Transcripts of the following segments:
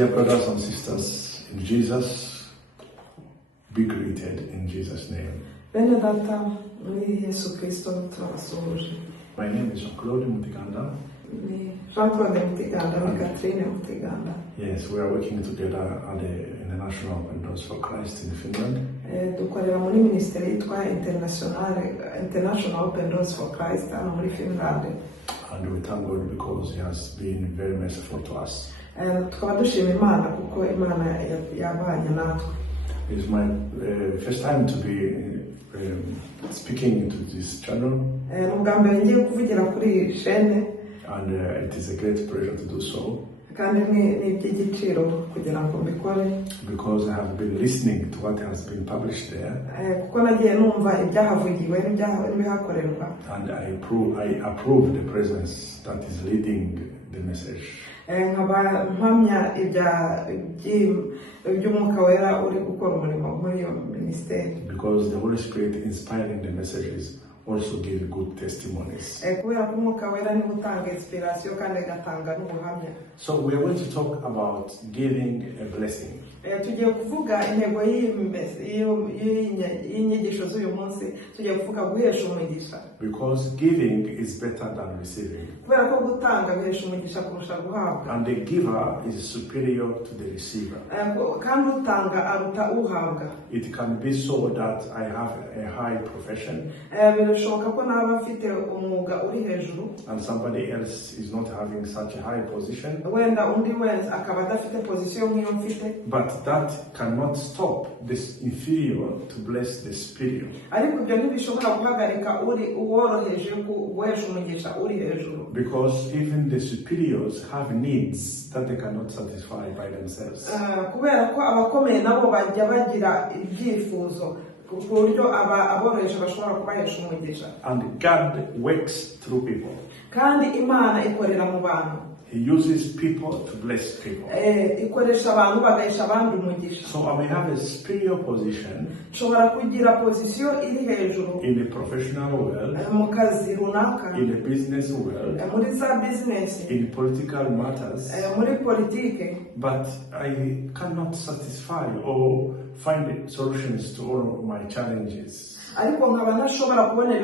Dear brothers and sisters in Jesus, be greeted in Jesus' name. Bene data muri Yesu Kristo turabasuhuje. My name is Jean-Claude Mutiganda. Ni Jean-Claude Mutiganda na Katrine Mutiganda. Yes, we are working together at the International Open Doors for Christ in Finland. Dukorera muri ministeri yitwa International Open Doors for Christ hano muri Finland. And we thank God because He has been very merciful to us. Tukaba dushima Imana kuko Imana yabanye natwe. It's my first time to be speaking to this channel. Mugambere ngiye kuvugira kuri iyi chaîne. And it is a great pleasure to do so. Kandi ni iby'igiciro kugira ngo mbikore. Because I have been listening to what has been published there. Kuko nagiye numva ibyahavugiwe n'ibihakorerwa. And I approve the presence that is leading the message. Nkaba mpamya iby'umwuka wera uri gukora umurimo muri iyo ministeri. Because the Holy Spirit inspiring the messages also give good testimonies. Kubera ko umwuka wera ni gutanga inspiration kandi agatanga n'ubuhamya. So we are going to talk about giving a blessing. Tugiye kuvuga intego y'inyigisho z'uyu munsi, tugiye kuvuga guhesha umugisha. Because giving is better than receiving. Kubera ko gutanga bihesha umugisha kurusha guhabwa. And the giver is superior to the receiver. Kandi utanga aruta uhabwa. It can be so that I have a high profession. Birashoboka ko naba mfite umwuga uri hejuru. And somebody else is not having such a high position. Wenda undi wese akaba adafite position nk'iyo mfite. But that cannot stop this inferior to bless the superior. Ariko ibyo ntibishobora guhagarika uri uworoheje guhesha umugisha uri hejuru. Because even the superiors have needs that they cannot satisfy by themselves. Kubera ko abakomeye nabo bajya bagira ibyifuzo ku buryo aboroheje bashobora kubahesha umugisha. And God works through people. Kandi Imana ikorera mu bantu. He uses people to bless people. Ikoresha abantu bagahesha abandi umugisha. So I may have a superior position Nshobora kugira position iri hejuru in the professional world, mu kazi runaka, in the business world, muri za business, in political matters, muri politike, but I cannot satisfy or find solutions to all of my challenges. Ariko nkaba ntashobora kubona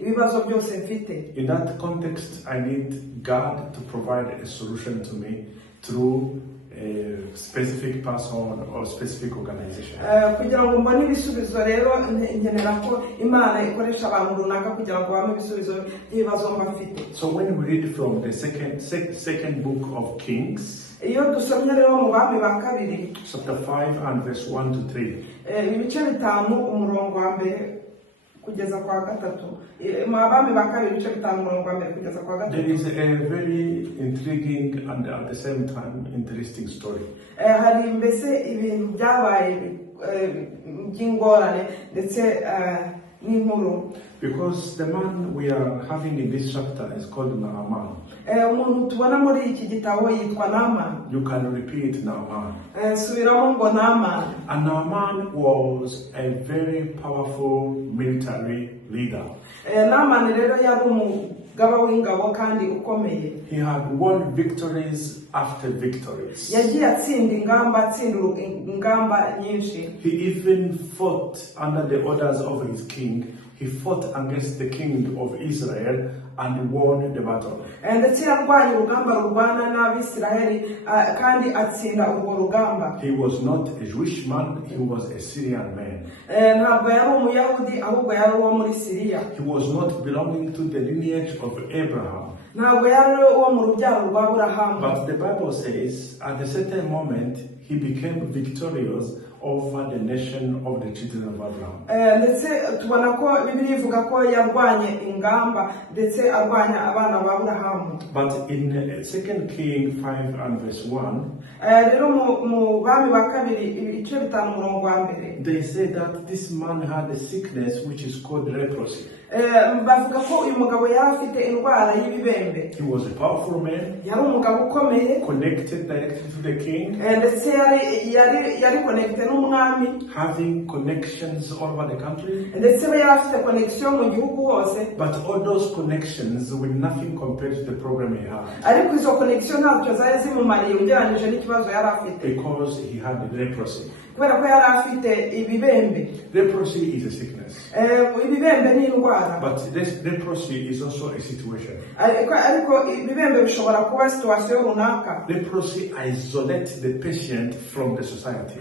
ibibazo byose mfite. In that context, I need God to provide a solution to me through a specific person or specific organization. Kugira ngo mbone ibisubizo rero nkenera ko Imana ikoresha abantu runaka kugira ngo bame ibisubizo by'ibibazo mbafite. So when we read from the second book of Kings, iyo dusomye rero mu bami ba kabiri, chapter 5 and verse 1 to 3, ibice bitanu umurongo wa mbere kugeza kwa gatatu. Mu bami ba kabiri ibice bitanu umurongo wa mbere kugeza kwa gatatu. there is a very intriguing and at the same time interesting story. Hari mbese ibintu byabaye by'ingorane ndetse n'inkuru. Because the man we are having in this chapter is called Naaman. Umuntu tubona muri iki gitabo yitwa Naaman. You can repeat Naaman. Subiramo ngo Naaman. And Naaman was a very powerful military leader. Naaman rero yari umugaba w'ingabo kandi ukomeye. He had won victories after victories. Yagiye atsinda ingamba nyinshi. He even fought under the orders of his king. He fought against the king of Israel and won the battle. Ndetse yarwanye urugamba rurwana n'Abisiraheli kandi atsinda urwo rugamba. He was not a Jewish man, he was a Syrian man. Ntabwo yari umuyahudi ahubwo yari uwo muri Siriya. He was not belonging to the lineage of Abraham. Ntabwo yari uwo mu rubyaro rwa Aburahamu. But the Bible says at a certain moment he became victorious over the nation of the children of Abraham. Ndetse tubona ko Bibiliya ivuga ko yarwanye ingamba ndetse arwanya abana ba Aburahamu. But in 2 Kings 5 and verse 1, rero mu bami ba kabiri ibice bitanu umurongo wa mbere, they say that this man had a sickness which is called leprosy. bavuga ko uyu mugabo yari afite indwara y'ibibembe. He was a powerful man, yari umugabo ukomeye, connected directly to the king, ndetse yari connected n'umwami, having connections all over the country. ndetse yari afite connection mu gihugu hose. But all those connections were nothing compared to the problem he had. ariko izo connection ntacyo zari zimumariye ugereranyije n'ikibazo yari afite, Because he had leprosy. kubera ko yari afite ibibembe. Leprosy is a sickness. Ibibembe ni indwara, But this leprosy is also a situation. ariko ibibembe bishobora kuba situation runaka. Leprosy isolates the patient from the society.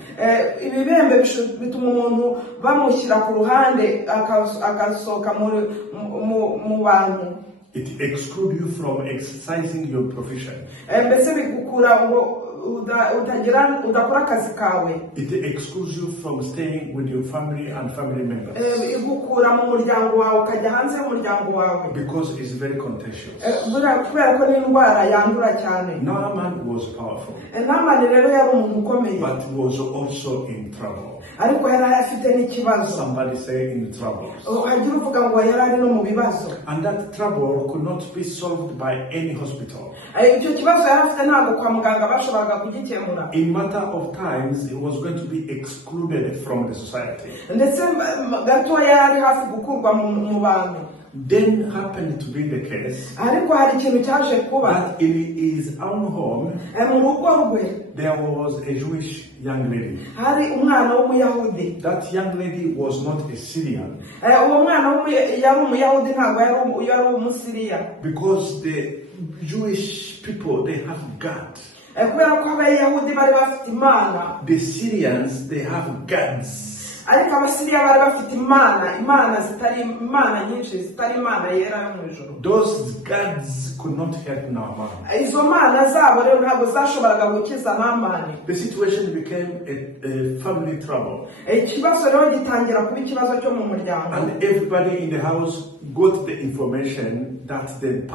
Ibibembe bituma umuntu bamushyira ku ruhande akasohoka mu bantu. It excludes you from exercising your profession. Mbese bigukura ngo udakora akazi kawe. It excludes you from staying with your family and family members. Igukura mu muryango wawe ukajya hanze y'umuryango wawe. Because it's very contagious. Kubera ko ni indwara yandura cyane. Naaman was powerful. Naaman rero yari umuntu ukomeye, But was also in trouble. ariko yari afite n'ikibazo. Somebody say in trouble. Hagira uvuga ngo yari ari no mu bibazo. And that trouble could not be solved by any hospital. Icyo kibazo yari afite ntabwo kwa muganga bashoboraga kugikemura. In matter of times, he was going to be excluded from the society. Ndetse gatoya yari hafi gukurwa mu bantu. Then happened to be the case ariko hari ikintu cyaje kuba, that in his own home mu rugo rwe there was a Jewish young lady. hari umwana w'umuyahudi. That young lady was not a Syrian. Uwo mwana yari umuyahudi, ntabwo yari umusiriya. Because the Jewish people, they have God. Kubera ko abayahudi bari bafite imana. The Syrians, they have gods. ariko abasiriya bari bafite imana zitari imana nyinshi, zitari imana yera yo mu ijuru. Those gods could not help Naaman. Izo mana zabo rero ntabwo zashoboraga gukiza Naamani. The situation became a family trouble. Ikibazo rero gitangira kuba ikibazo cyo mu muryango. And everybody in the house got the information that the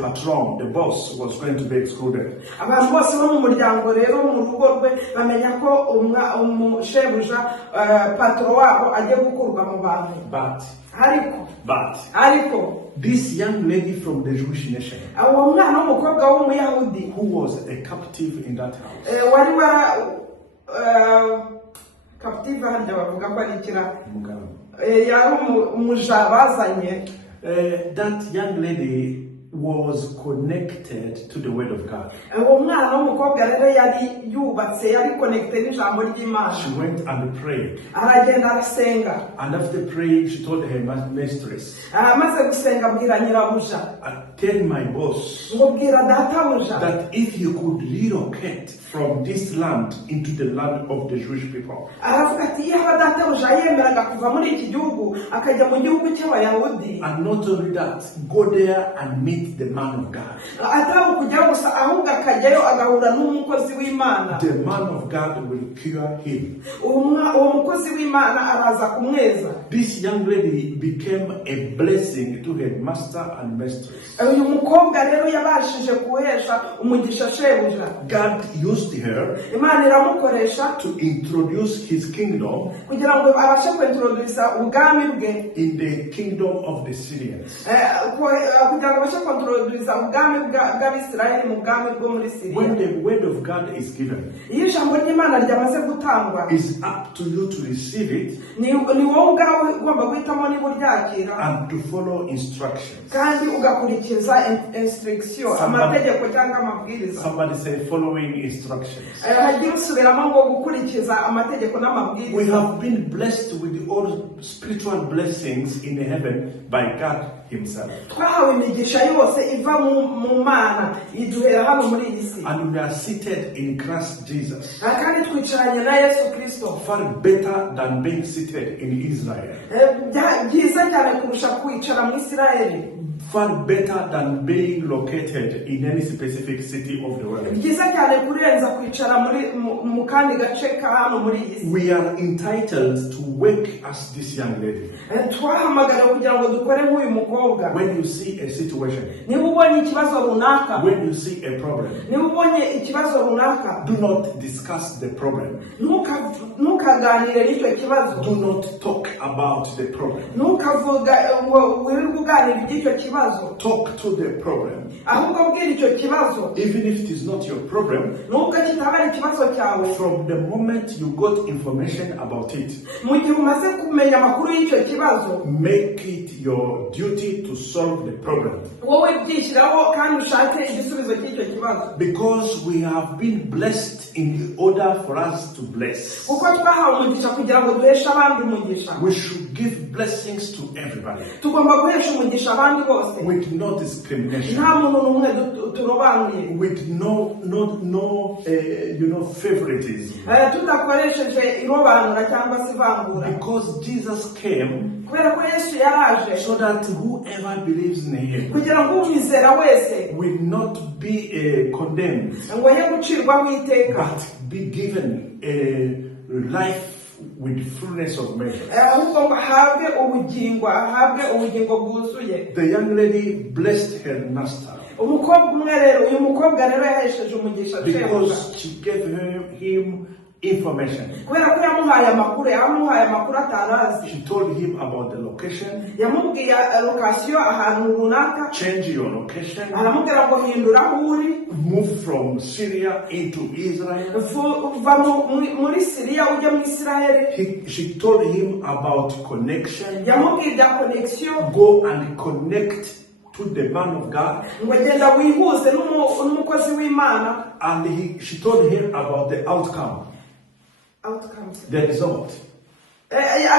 patron, the boss, was going to be excluded. Abantu bose bo mu muryango rero mu rugo rwe bamenya ko umushebuja patro wabo agiye gukurwa mu bantu. Ariko this young lady from the Jewish nation, uwo mwana w'umukobwa w'umuyahudi, who was a captive in that house, wari captive, harya bavuga ko ari ikira, yari umuja bazanye. That young lady was connected to the word of God. Uwo mwana w'umukobwa rero yari yubatse, yari connected n'ijambo ry'Imana. She went and prayed. Aragenda arasenga. And after praying, she told her mistress, amaze gusenga abwira nyirabuja, tell my boss mubwira databuja that if you could relocate from this land into the land of the Jewish people. Aravuga ati yaba databuja yemeraga kuva muri iki gihugu akajya mu gihugu cy'abayahudi. And not only that, go there and meet the man of God. Atari kujyayo gusa, ahubwo akajyayo agahura n'umukozi w'Imana. The man of God will cure him. Uwo mukozi w'Imana araza kumweza. This young lady became a blessing to her master and mistress. Uyu mukobwa rero yabashije kuhesha umugisha shebuja. God used her Imana iramukoresha to introduce his kingdom kugira ngo abashe kwintrodusa ubwami bwe in the kingdom of the Syrians. kugira ngo abashe kwintrodusa ubwami bw'Abisirayeli mu bwami bwo muri Syria. When the word of God is given, iyo ijambo ry'Imana ryamaze gutangwa, it's up to you to receive it ni wowe ubwawe ugomba guhitamo niba uryakira and to follow instructions. kandi ugakurikiza instruction, amategeko cyangwa amabwiriza. Somebody say following instructions. Hagira usubiramo ngo gukurikiza amategeko We n'amabwiriza. have been blessed with all spiritual blessings in heaven by God himself. Twahawe imigisha yose iva mu Mana iduhera hano muri iyi si. And we are seated in Christ Jesus. Kandi twicaranye na Yesu Kristo. Far better than being seated in Israel. Byiza cyane kurusha kwicara mu Isirayeli. far better than being located in any specific city of the world. byiza cyane kurenza kwicara mu kandi gace ka hano muri iyi si. We are entitled to work as this young lady. Twahamagara kugira ngo dukore nk'uyu mukobwa. When you see a situation, niba ubonye ikibazo runaka, when you see a problem, niba ubonye ikibazo runaka, do not discuss the problem. ntukaganire n'icyo kibazo. Do not talk about the problem. ntukavuga ngo wirirwe uganira iby'icyo kibazo. Talk to the problem. ahubwo bwira icyo kibazo, Even if it is not your problem, nubwo kitaba ari ikibazo cyawe. from the moment you got information about it, mu gihe umaze kumenya amakuru y'icyo kibazo, make it your duty to solve the problem. wowe byishyiraho kandi ushake igisubizo cy'icyo kibazo. Because we have been blessed in order for us to bless. kuko twahawe umugisha kugira ngo duheshe abandi umugisha. We should give blessings to everybody tugomba guhesha umugisha abandi bose, with no discrimination, nta muntu n'umwe turobanuye, with no favoritism. tudakoresheje irobanura cyangwa se ivangura. Because Jesus came kubera ko Yesu yaraje so that whoever believes in him kugira ngo umwizera wese will not be condemned, ngo ye gucirwaho iteka, but be given a life with fullness of measure. ahubwo ngo ahabwe ubugingo bwuzuye. The young lady blessed her master umukobwa umwe rero, uyu mukobwa rero yahesheje umugisha shebuja, because she gave him information. kubera ko yamuhaye amakuru atarazi. She told him about the location. yamubwiye lokasiyo ahantu runaka, Change your location. aramubwira ngo hindura aho uri, Move from Syria into Israel. uva muri Siriya ujya mu Isiraheli. She told him about connection. yamubwiye ibya connection, Go and connect to the man of God. ngo genda wihuze n'umukozi w'Imana. And she told him about the outcome, the result.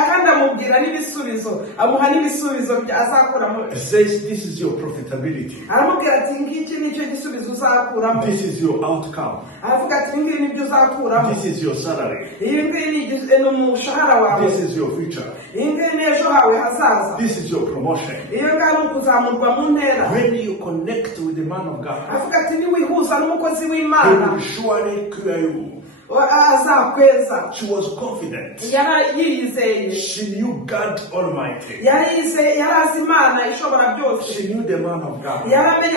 kandi amubwira n'ibisubizo, amuha n'ibisubizo azakuramo. Says this is your profitability. aramubwira ati ngiki nicyo gisubizo uzakuramo. This is your outcome. aravuga ati ngibi nibyo uzakuramo. This is your salary. iyi ngiyi ni umushahara wawe. This is your future. iyi ngiyi ni ejo hawe hazaza. This is your promotion. iyo ngaho ni ukuzamurwa mu ntera. When you connect with the man of God, aravuga ati niwihuza n'umukozi he w'Imana, will surely cure you. azakweza. She was confident. yizeye. She knew God Almighty. yari azi Imana ishobora byose. She knew the man of God. yari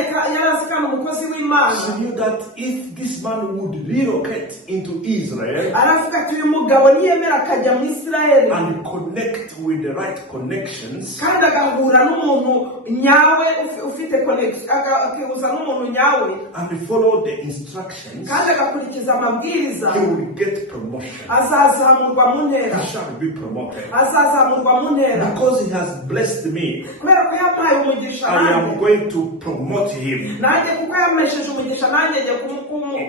azi kandi umukozi w'Imana. She knew that if this man would relocate into Israel aravuga ati uyu mugabo niyemera akajya mu Isiraheli and connect with the right connections, kandi agahura n'umuntu nyawe ufite connection, akihuza n'umuntu nyawe and follow the instructions, kandi agakurikiza amabwiriza, he will get promotion. azazamurwa mu ntera. He shall be promoted. azazamurwa mu ntera. Because he has blessed me, kubera ko yampaye umugisha I am nanjye, going to promote him. nanjye kuko yamesheje umugisha nanjye njye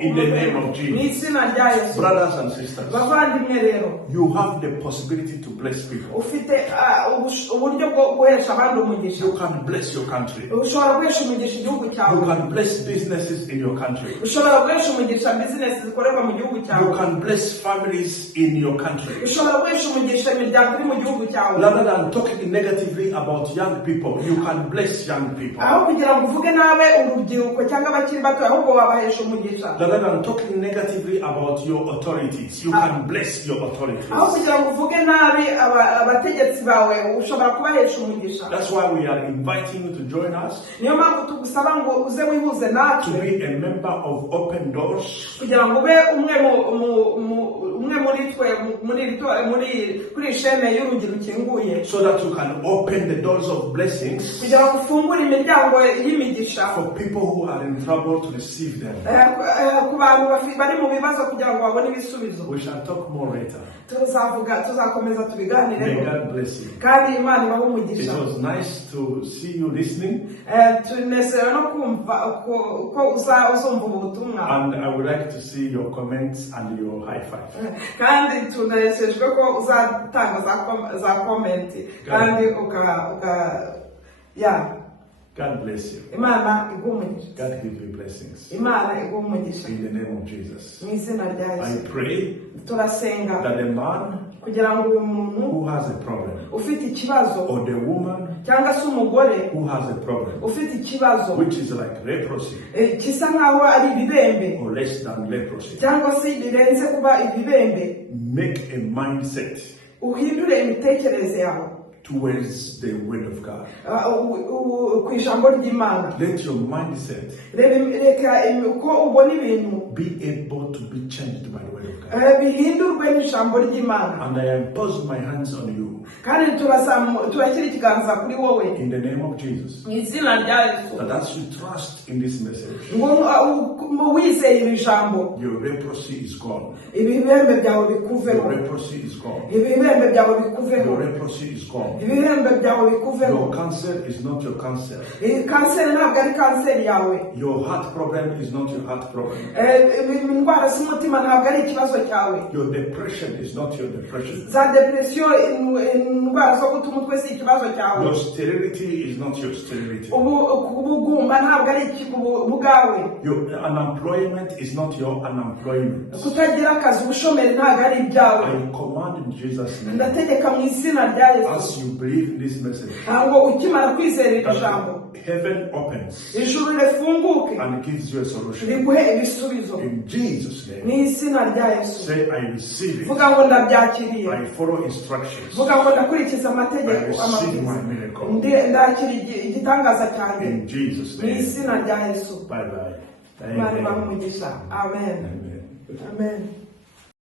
In the name of Jesus. mu izina rya Yesu. Brothers and sisters, bavandimwe rero, you have the possibility to bless people. ufite uburyo bwo guhesha abandi umugisha. You can bless your country. ushobora guhesha umugisha igihugu You cyawe. can bless businesses in your country. ushobora guhesha umugisha bizinesi zikorerwa mu gihugu You cyawe. can bless families in your country. ushobora guhesha umugisha imiryango iri mu gihugu cyawe. Rather than talking negatively about young people, you can bless young people. aho kugira ngo uvuge nawe urubyiruko cyangwa abakiri bato, ahubwo wabahesha umugisha. Rather than talking negatively about your authorities, you can bless your authorities. aho kugira ngo uvuge nabi abategetsi bawe, ushobora kubahesha umugisha. That's why we are inviting you to join us, niyo mpamvu tugusaba ngo uze wihuze to natwe be a member of Open Doors, kugira ngo ube umwe muri twe kuri ishene y'urugi rukinguye, so that you can open the doors of blessings kugira ngo ufungure imiryango y'imigisha for people who are in trouble to receive them. ku bantu bari mu bibazo kugira ngo babone ibisubizo. We shall talk more later. tuzakomeza May tubiganireho, God bless you. kandi Imana ibahe It umugisha. was nice to see you listening, tunezerewe no kumva ko uzumva ubu butumwa, and I would like to see your comments and your high five. kandi tunejejwe ko uzatanga za komenti kandi God bless you. Imana igumugisha. God give you blessings. Imana igumugisha. In the name of Jesus. Mu izina rya I Yesu. pray Turasenga that the man kugira ngo uyu muntu who has a problem, ufite ikibazo or the woman cyangwa se umugore who has a problem, ufite ikibazo which is like leprosy kisa nkaho ari ibibembe or less than leprosy, cyangwa se birenze kuba ibibembe, make a mindset uhindure imitekerereze yawe towards the word of God. ku ijambo ry'Imana. Let your mindset Reka uko ubona ibintu be able to be changed by the word of God. bihindurwe n'ijambo ry'Imana. And I impose my hands on you Kandi turashyira ikiganza kuri wowe in the name of Jesus, mu izina rya Yesu, that as you trust in this message, ngo wizeye iri jambo, your leprosy is gone. ibibembe byawe Your bikuveho, leprosy is gone. ibibembe byawe bikuveho, Your leprosy is gone. ibibembe byawe bikuveho. Your cancer is not your cancer. Kanseri ntabwo ari kanseri yawe, Your heart problem is not your heart problem. indwara z'umutima ntabwo ari ikibazo cyawe, Your depression is not your depression. za depresiyo, indwara zo guta umutwe si ikibazo cyawe, Your sterility is not your sterility. ubugumba ntabwo ari bwawe, Your unemployment is not your unemployment. kutagira akazi, ubushomeri ntabwo ari ibyawe. I command in Jesus' name, Ndategeka mu izina rya Yesu, as you believe in this message, ntabwo ukimara kwizera iri jambo, that heaven opens ijuru rifunguke and gives you a solution. riguhe ibisubizo In Jesus' mu name, izina rya Yesu. say, I receive it. Vuga ngo ndabyakiriye, I follow instructions. vuga ngo ndakurikiza I amategeko, receive my amabwiriza, miracle. ndakira igitangaza cyanjye In Jesus' mu name. izina rya Yesu. Bye bye. Imana Amen. ibahe umugisha. Amen. Amen. Amen.